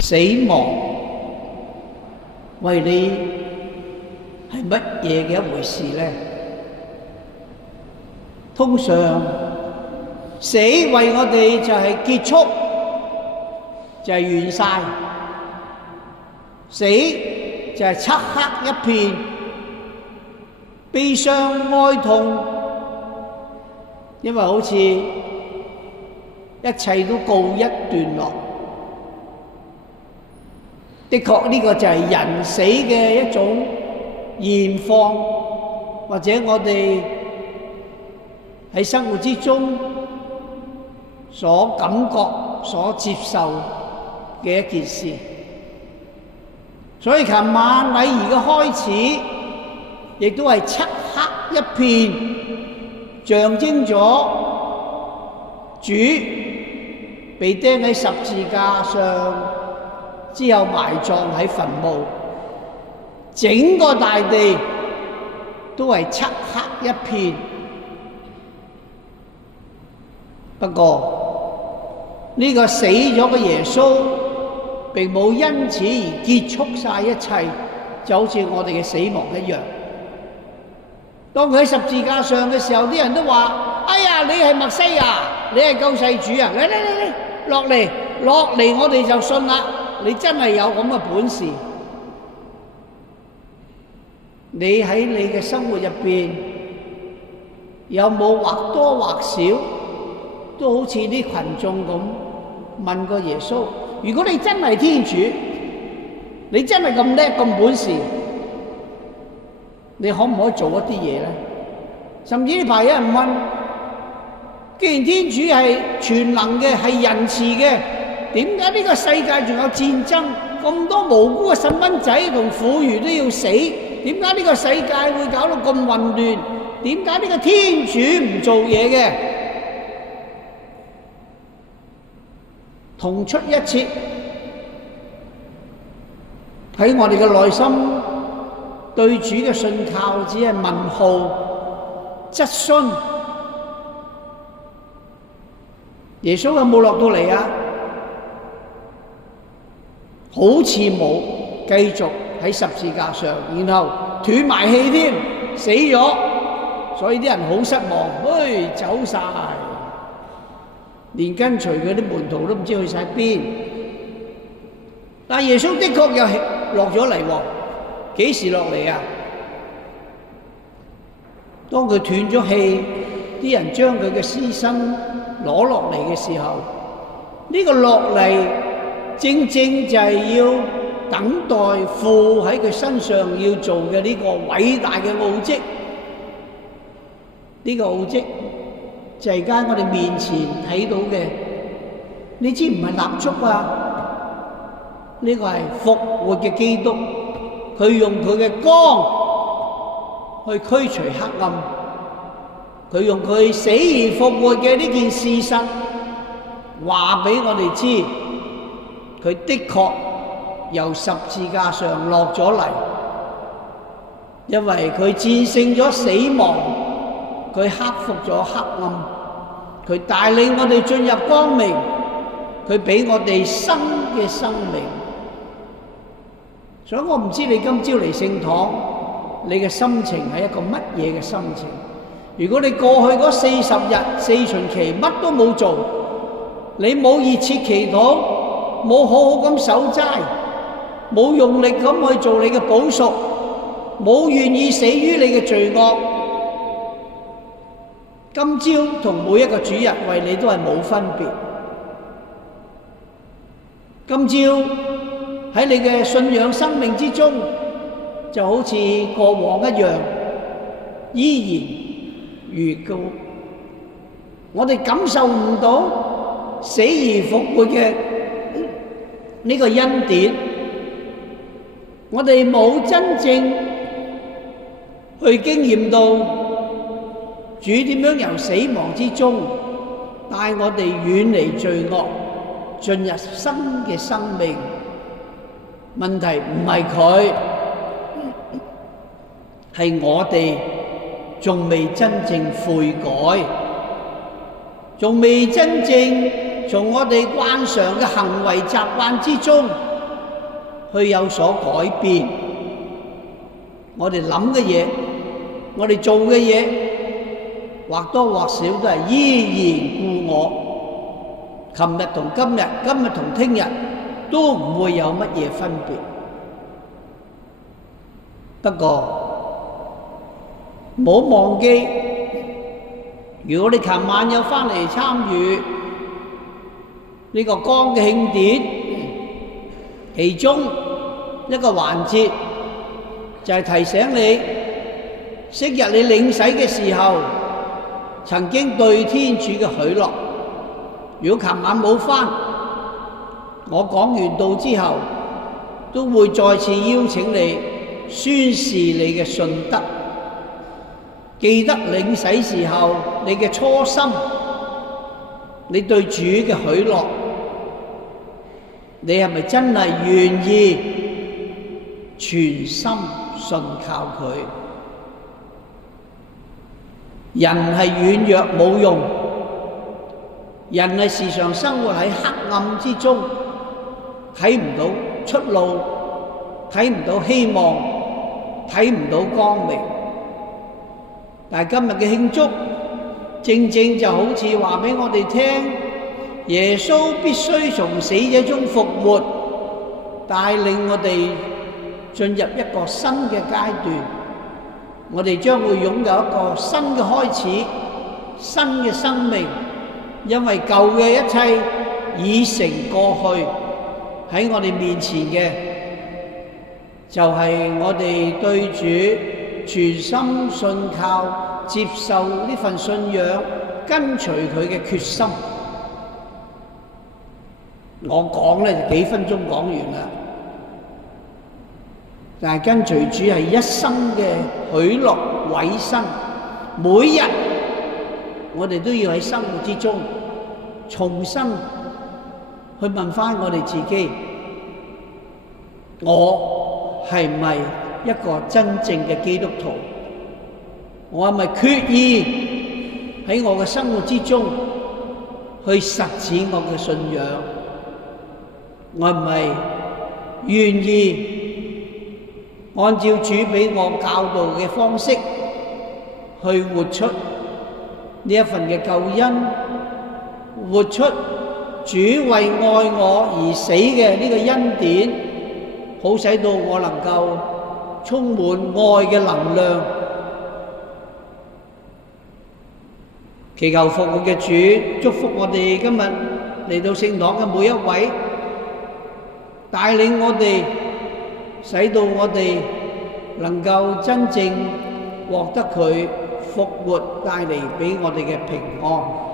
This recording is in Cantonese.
死亡為你係乜嘢嘅一回事呢？通常死為我哋就係結束，就係完晒，死就係漆黑一片，悲傷哀痛，因為好似一切都告一段落。的確呢個就係人死嘅一種現況，或者我哋喺生活之中所感覺、所接受嘅一件事。所以琴晚禮儀嘅開始，亦都係漆黑一片，象徵咗主被釘喺十字架上之後埋葬喺墳墓，整個大地都係漆黑一片。不過呢個死咗嘅耶穌並冇因此而結束晒一切，就好似我哋嘅死亡一樣。當佢喺十字架上嘅時候，啲人都話：哎呀，你係默西亞，你係救世主啊！嚟，落嚟，我哋就信啦！你真係有咁嘅本事。你喺你嘅生活入邊有冇或多或少都好似啲群眾咁問過耶穌：如果你真係天主，你真係咁叻咁本事，你可唔可以做一啲嘢咧？甚至呢排有人問：既然天主係全能嘅，係仁慈嘅，點解呢個世界仲有戰爭？咁多無辜嘅細蚊仔同婦孺都要死，點解呢個世界會搞到咁混亂？點解呢個天主唔做嘢嘅？同出一轍，喺我哋嘅內心對主嘅信靠只係問號、質詢。耶穌有冇落到嚟啊？好似冇，繼續喺十字架上，然後斷埋氣添，死咗，所以啲人好失望，走晒，連跟隨佢啲門徒都唔知去晒邊。但耶穌的確又落咗嚟喎，幾時落嚟啊？當佢斷咗氣，啲人將佢嘅屍身攞落嚟嘅時候，呢個落嚟正正就係要等待父喺佢身上要做嘅呢個偉大嘅奧蹟。呢個奧蹟就係而家我哋面前睇到嘅，你知唔係蠟燭啊？呢個係復活嘅基督，佢用佢嘅光去驅除黑暗，佢用佢死而復活嘅呢件事實話俾我哋知，佢的確由十字架上落咗嚟，因為佢戰勝咗死亡，佢克服咗黑暗，佢帶領我哋進入光明，佢俾我哋新嘅生命。所以我唔知你今朝嚟聖堂，你嘅心情係一個乜嘢嘅心情？如果你過去嗰40日4旬期乜都冇做，你冇熱切祈禱，冇好好咁守齋，冇用力咁去做你嘅補贖，冇願意死於你嘅罪惡，今朝同每一個主日為你都係冇分別。今朝喺你嘅信仰生命之中，就好似過往一樣，依然如故。我哋感受唔到死而復活嘅呢個恩典，我哋冇真正去經驗到主點樣由死亡之中帶我哋遠離罪惡，進入新嘅生命。問題唔係佢，係我哋仲未真正悔改，仲未真正從我哋慣常嘅行為習慣之中去有所改變。我哋諗嘅嘢，我哋做嘅嘢，或多或少都係依然故我。琴日同今日，今日同聽日都唔會有乜嘢分別。不過唔好忘記，如果你琴晚有返嚟參與呢個光嘅慶典，其中一個環節就係提醒你，昔日你領洗嘅時候，曾經對天主嘅許諾。如果琴晚冇返，我講完道之後，都會再次邀請你宣示你嘅信德。記得領洗時候你嘅初心，你對主嘅許諾，你係咪真係願意全心信靠佢？人係軟弱冇用，人係時常生活喺黑暗之中，睇唔到出路，睇唔到希望，睇唔到光明。但係今日嘅慶祝，正正就好似話俾我哋聽，耶穌必須從死者中復活，帶領我哋進入一個新嘅階段。我哋將會擁有一個新嘅開始，新嘅生命，因為舊嘅一切已成過去。喺我哋面前嘅就係我哋對主全心信靠，接受呢份信仰，跟隨佢嘅決心。我講咧就幾分鐘講完啦，但係跟隨主係一生嘅許諾委身。每日我哋都要喺生活之中重新去問翻我哋自己，我係唔係一個真正嘅基督徒？我係咪決意喺我嘅生活之中去實踐我嘅信仰？我係咪願意按照主俾我教導嘅方式去活出呢一份嘅救恩，活出主為愛我而死嘅呢個恩典，好使到我能夠充滿愛嘅能量。祈求復活嘅主祝福我哋今日嚟到聖堂嘅每一位，帶領我哋，使到我哋能夠真正獲得佢復活帶嚟俾我哋嘅平安。